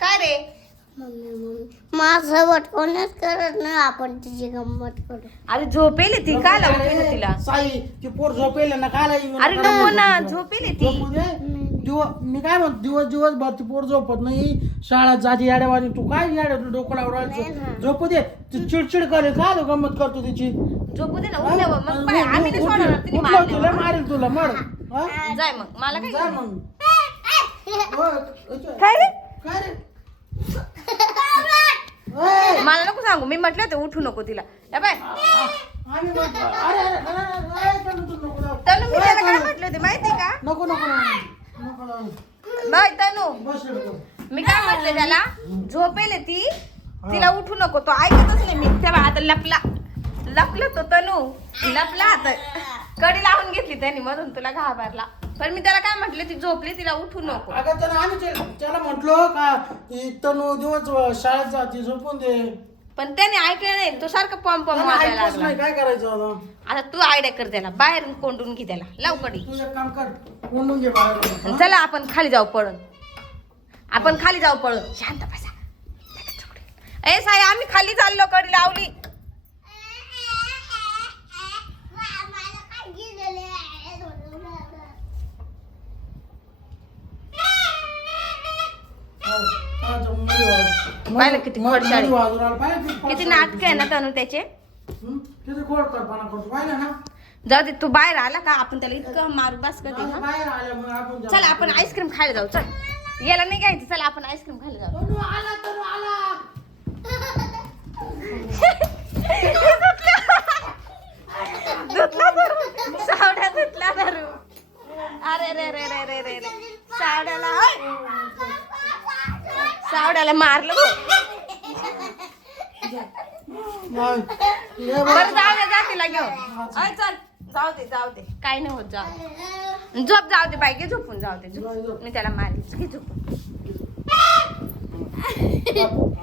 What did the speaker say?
काय रे माझ्यासोबत कोणच करत नाही, आपण तिची गंमत करू. अरे झोपेले ती काय लावते तिला साई ती पोर झोपेल ना काय अरे नको ना झोपेले ती मी काय म्हणतो दिवसभर ती पोर झोपत नाही, शाळेत जाते याड्यावानी. तू काय याड्या तू डोकं लावून झोपू दे. तू चिडचिड करे काय गंमत करतो तिची. झोपू दे ना उठल्यावर मग काय आम्ही नाही सोडणार तिने मारल्यावर. तुला मारेल तुला मर जाय मग मला काय जा करायचं? मग काय रे काय रे मला नको सांगू मी म्हटलं होतं उठू नको तिला या बाय तनु मी त्याला काय म्हटलं होते माहिती का नको नको नको बाय तनु बस मी काय म्हटलं त्याला झोपेल ती तिला उठू नको तो ऐकतच नाही मी तेव्हा आता लपला तो तनु लपला आता कडी लावून घेतली त्यांनी मधून तुला घाबरला पण मी त्याला काय म्हटलं ती झोपली तिला उठू नको अगं त्याला आम्ही त्याला म्हटलो का ती तनु दिवस शाळेत जाते झोपून दे, पण त्याने ऐकलं नाही तो सारखं पंप त्याला वाजायला ऐकूच नाही. लागला काय करायचं आता आता तू आयडिया कर त्याला बाहेर कोंडून घे त्याला लाव कडी तू एक काम कर कोंडून घे बाहेर. चला आपण खाली जाऊ पळून शांत बसा ए साई आम्ही खाली चाललो कडी लावली पाहिलं किती खोडशाळी. किती नाटक आहे ना तनु त्याचे किती खोडकरपणा करतो पाहिलं ना. जाऊ दे तू बाहेर आला का आपण त्याला इतकं मारू बस कधी आता बाहेर आल्यामुळे आपण चल आपण आईस्क्रीम खायला जाऊ चल याला नाही घ्यायचं चल आपण आईस्क्रीम खायला जाऊ तनु आला तनु आला. धुतला धरू सावड्या धुतला धरू अरे रे रे रे रे रे रे सावड्याला मारलं नाही. ये बघ. बरं जाऊ दे जा तिला घेऊन अय चल जाऊ दे काही नाही होत झोप जाऊ दे बाई घे झोपून जाऊ दे झोप. मी त्याला मारीच घे झोपून